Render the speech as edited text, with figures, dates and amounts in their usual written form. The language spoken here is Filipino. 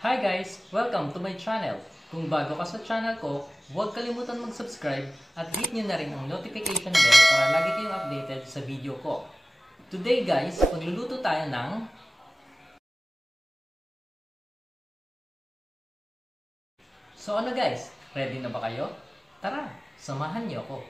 Hi guys! Welcome to my channel. Kung bago ka sa channel ko, huwag kalimutan mag-subscribe at hit nyo na rin ang notification bell para lagi kayong updated sa video ko. Today guys, magluluto tayo ng... So ano guys, ready na ba kayo? Tara, samahan niyo ako.